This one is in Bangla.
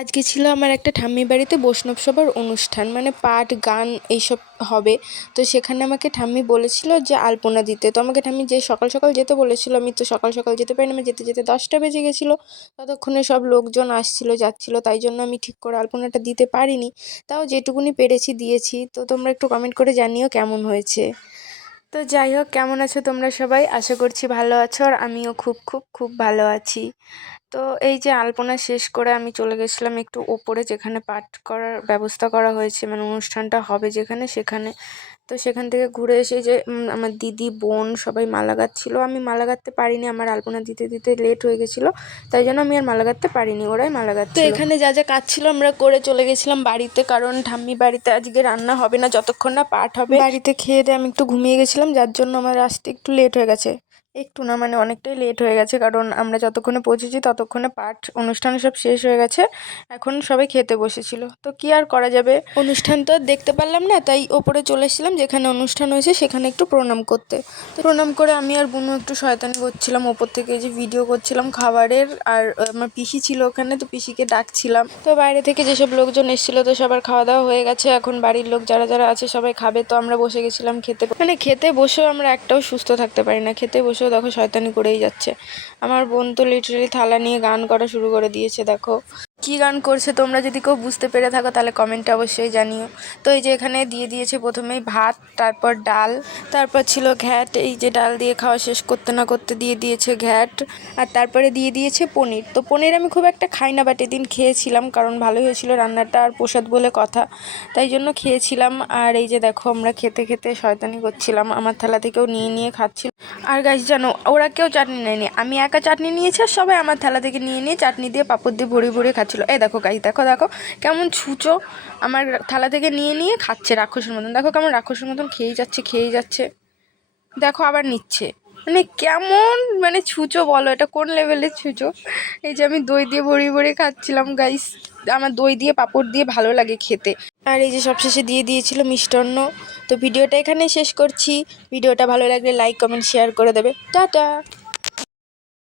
আজকে ছিল আমার একটা ঠাম্মির বাড়িতে বৈষ্ণব সভার অনুষ্ঠান, মানে পাঠ গান এইসব হবে। তো সেখানে আমাকে ঠাম্মি বলেছিল যে আলপনা দিতে। তো আমাকে ঠাম্মি যে সকাল সকাল যেতে বলেছিল, আমি তো সকাল সকাল যেতে পারিনি, আমি যেতে যেতে 10টা বেজে গেছিলো। ততক্ষণে সব লোকজন আসছিল যাচ্ছিল, তাই জন্য আমি ঠিক করে আলপনাটা দিতে পারিনি। তাও যেটুকুনি পেরেছি দিয়েছি। তো তোমরা একটু কমেন্ট করে জানিও কেমন হয়েছে। তো যাই হোক, কেমন আছো তোমরা সবাই? আশা করছি ভালো আছো, আর আমিও খুব খুব খুব ভালো আছি। তো এই যে আলপনা শেষ করে আমি চলে গেছিলাম একটু ওপরে, যেখানে পাঠ করার ব্যবস্থা করা হয়েছে, মানে অনুষ্ঠানটা হবে যেখানে, সেখানে। তো সেখান থেকে ঘুরে এসে যে আমার দিদি বোন সবাই মালা গাঁথছিল। আমি মালা গাঁথতে পারিনি, আমার আলপনা দিতে দিতে লেট হয়ে গেছিলো, তাই জন্য আমি আর মালা গাঁথতে পারিনি, ওরাই মালা গাঁথছিল। তো এখানে যা যা কাজ ছিল আমরা করে চলে গেছিলাম বাড়িতে, কারণ ঠাম্মি বাড়িতে আজকে রান্না হবে না যতক্ষণ না পাঠ হবে। বাড়িতে খেয়ে দিয়ে আমি একটু ঘুমিয়ে গেছিলাম, যার জন্য আমার আসতে একটু লেট হয়ে গেছে। একটু না, মানে অনেকটাই লেট হয়ে গেছে, কারণ আমরা যতক্ষণে পৌঁছেছি ততক্ষণে পাঠ অনুষ্ঠান সব শেষ হয়ে গেছে। এখন সবাই খেতে বসেছিল, তো কি আর করা যাবে, অনুষ্ঠান তো আর দেখতে পারলাম না, তাই ওপরে চলে এসেছিলাম যেখানে অনুষ্ঠান হয়েছে সেখানে একটু প্রণাম করতে। তো প্রণাম করে আমি আর বুনু একটু শয়তানি করছিলাম ওপর থেকে, যে ভিডিও করছিলাম খাবারের। আর আমার পিসি ছিল ওখানে, তো পিসিকে ডাকছিলাম। তো বাইরে থেকে যেসব লোকজন এসেছিলো, তো সবার খাওয়া দাওয়া হয়ে গেছে, এখন বাড়ির লোক যারা যারা আছে সবাই খাবে। তো আমরা বসে গেছিলাম খেতে, মানে খেতে বসেও আমরা একটাও সুস্থ থাকতে পারি না, খেতে বসেও দেখো শয়তানি করেই যাচ্ছে। আমার বোন তো লিটারালি থালা নিয়ে গান করা শুরু করে দিয়েছে, দেখো কি গান করছে। তোমরা যদি কেউ বুঝতে পেরে থাকো তাহলে কমেন্টে অবশ্যই জানিও। তো এই যে এখানে দিয়ে দিয়েছে প্রথমেই ভাত, তারপর ডাল, তারপর ছিল ঘ্যাট। এই যে ডাল দিয়ে খাওয়া শেষ করতে না করতে দিয়ে দিয়েছে ঘ্যাট, আর তারপরে দিয়ে দিয়েছে পনির। তো পনির আমি খুব একটা খাই না, বাট এদিন খেয়েছিলাম কারণ ভালো হয়েছিল রান্নাটা, আর প্রসাদ বলে কথা, তাই জন্য খেয়েছিলাম। আর এই যে দেখো আমরা খেতে খেতে শয়তানি করছিলাম, আমার থালা থেকেও নিয়ে নিয়ে খাচ্ছিল। আর গাইস জানো, ওরা কেউ চাটনি নেয়নি, আমি একা চাটনি নিয়েছি, আর সবাই আমার থালা থেকে নিয়ে নিয়ে চাটনি দিয়ে পাঁপড় দিয়ে ভরিয়ে ভরিয়ে খাচ্ছিলো। এই দেখো গাইস, দেখো দেখো কেমন ছুঁচো, আমার থালা থেকে নিয়ে নিয়ে খাচ্ছে রাক্ষসের মতন। দেখো কেমন রাক্ষসের মতন খেয়েই যাচ্ছে খেয়েই যাচ্ছে, দেখো আবার নিচ্ছে, মানে কেমন, মানে ছুঁচো বলো, এটা কোন লেভেলের ছুঁচো। এই যে আমি দই দিয়ে ভরিয়ে ভরিয়ে খাচ্ছিলাম গাইস, আমার দই দিয়ে পাঁপড় দিয়ে ভালো লাগে খেতে। আর এই যে সবশেষে দিয়ে দিয়েছিল মিষ্টান্ন। তো ভিডিওটা এখানেই শেষ করছি। ভিডিওটা ভালো লাগলে লাইক কমেন্ট শেয়ার করে দেবে। টাটা।